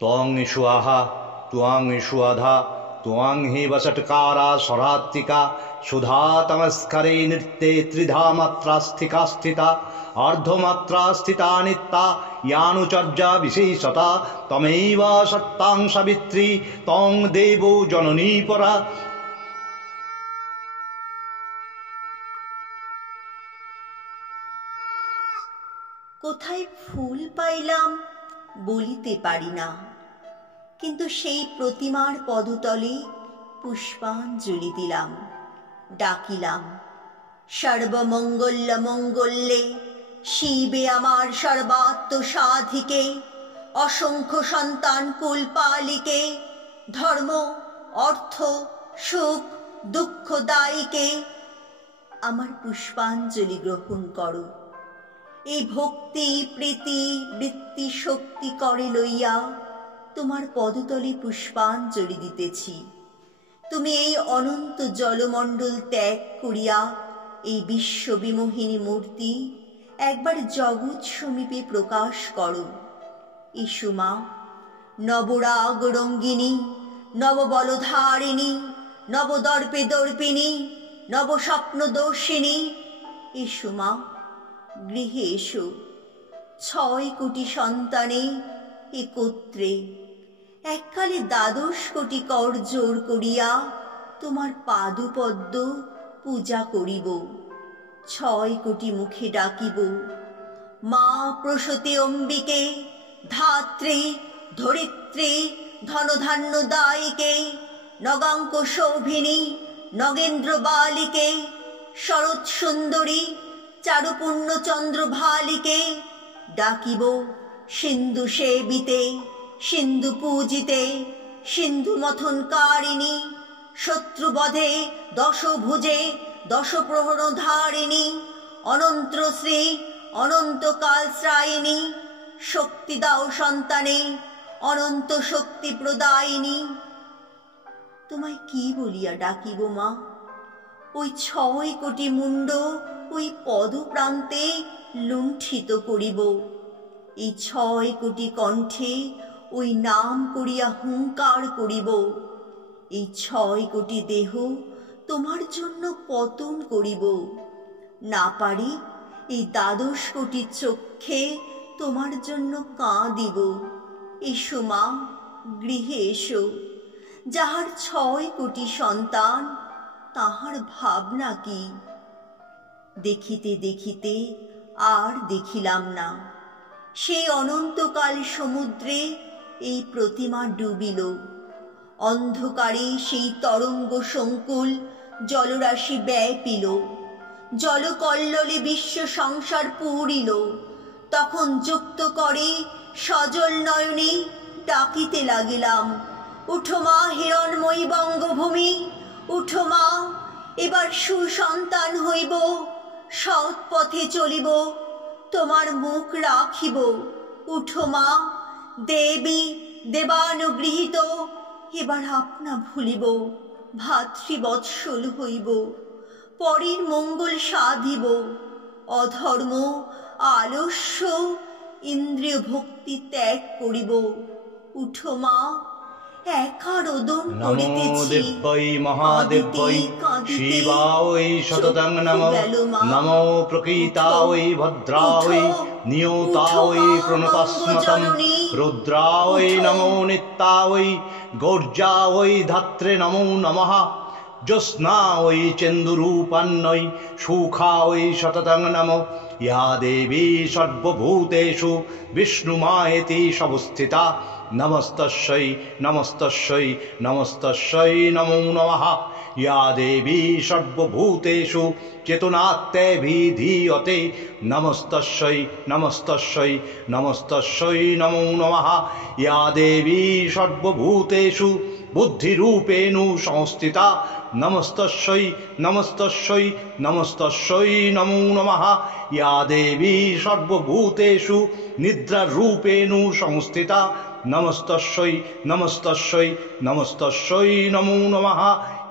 त्वं स्वाहा त्वं स्वाधा त्वं हि वसटकारा स्वरात्तिका सुधा तमस्करे नृत्ये त्रिधा मात्रा स्थिका स्थिता अर्धमात्रा स्थिता नित्या यानुचर्या विशेषता तमेव सत्तां सावित्री त्वं देवो जननी परा। কোথায় ফুল পাইলাম বলিতে পারি না, কিন্তু সেই প্রতিমার পদতলে পুষ্পাঞ্জলি দিলাম, ডাকিলাম সর্বমঙ্গল্য মঙ্গল্যে শিবে আমার সর্বাত্ম সাধিকে, অসংখ্য সন্তান কুলপালিকে, ধর্ম অর্থ সুখ দুঃখ দায়ীকে আমার পুষ্পাঞ্জলি গ্রহণ করো। এই ভক্তি প্রীতি বৃত্তি শক্তি করে লইয়া তোমার পদতলে পুষ্পাঞ্জলি দিতেছি। তুমি এই অনন্ত জলমণ্ডল ত্যাগ করিয়া এই বিশ্ববিমোহিনী মূর্তি একবার জগৎ সমীপে প্রকাশ করো। ইসু মা, নবরাগ রঙ্গিনী, নববলধারিণী, নবদর্পে দর্পিণী, নবস্বপ্নদর্শিনী, ইসু মা গৃহে এসো। 6 কোটি সন্তানে একত্রে এককালে 12 কোটি কর জোর করিয়া তোমার পাদপদ্ম পূজা করিব। 6 কোটি মুখে ডাকিব, মা প্রসূতি অম্বিকে, ধাত্রী ধরিত্রী ধনধান্য দায়িকে, নগাঙ্ক শোভিনী নগেন্দ্র বালিকে, শরৎ সুন্দরী চারুপূর্ণ চন্দ্র ভালিকে। ডাকিব সিন্ধু সেবিতে, সিন্ধু পূজিতে, সিন্ধু মথনকারিণী, শত্রুবধে দশভুজে দশপ্রহর ধারিণী, অনন্তশ্রী অনন্তকাল শ্রায়িণী, শক্তি দাও সন্তানে অনন্ত শক্তি প্রদায়িনী। তোমায় কি বলিয়া ডাকিব মা? ওই 6 কোটি মুন্ড ওই পদপ্রান্তে লুণ্ঠিত করিব। এই 6 কোটি কণ্ঠে ওই নাম করিয়া হুঙ্কার করিব। এই 6 কোটি দেহ তোমার জন্য পতন করিব। না পারি এই 12 কোটি চক্ষে তোমার জন্য কাঁদিব। এসো মা, গৃহে এসো। যাহার 6 কোটি সন্তান তাহার ভাবনা কি? দেখিতে দেখিতে আর দেখিলাম না। সেই অনন্তকাল সমুদ্রে এই প্রতিমা ডুবিল। অন্ধকারে সেই তরঙ্গ সংকুল জলরাশি ব্যাপিল। জলকল্লোলে বিশ্ব সংসার পুরিল। তখন যুক্ত করে সজল নয়নে ডাকিতে লাগিলাম, উঠো মা হিরণময়ী বঙ্গভূমি, উঠো মা, এবার সুসন্তান হইব, সৎ পথে চলিব, তোমার মুখ রাখিব। উঠো মা দেবী দেবানুগৃহীত, এবার আপনা ভুলিব, ভাতৃবৎসল হইব, পরের মঙ্গল সাধিব। অধর্ম আলস্য ইন্দ্রিয় ভক্তি ত্যাগ করিব। উঠো মা, একা রোদন করিতেছি। নমো দিব্যৈ মহাদিব্যৈ শিবায় শততং নমো। নমো প্রকৃতায় ভদ্রায় নিয়তায় প্রণতস্মতং। রুদ্রায় নমো নিত্যায় গর্জায় ধাত্রে নমো নমঃ। জ্যোৎস্নায় চন্দুরূপান্নৈ সুখায় শততং নমো। ইয়া দেবী সর্বভূতেষু বিষ্ণুমায়েতি সংস্থিতা। নমস্তস্যৈ নমস্তস্যৈ নমস্তস্যৈ নমো নমঃ। ইয়া দেবী সর্বভূতেষু চেতনাত্যাভিধীয়তে। নমস্তস্যৈ নমস্তস্যৈ নমস্তস্যৈ নমো নমঃ। ইয়া দেবী সর্বভূতেষু বুদ্ধিরূপেণ সংস্থিতা। নমস্তস্যৈ নমস্তস্যৈ নমস্তস্যৈ নমো নমঃ। ইয়া দেবী সর্বভূতেষু নিদ্রারূপেণ সংস্থিতা। নমস্তস্যৈ নমস্তস্যৈ নমস্তস্যৈ নমো নমঃ।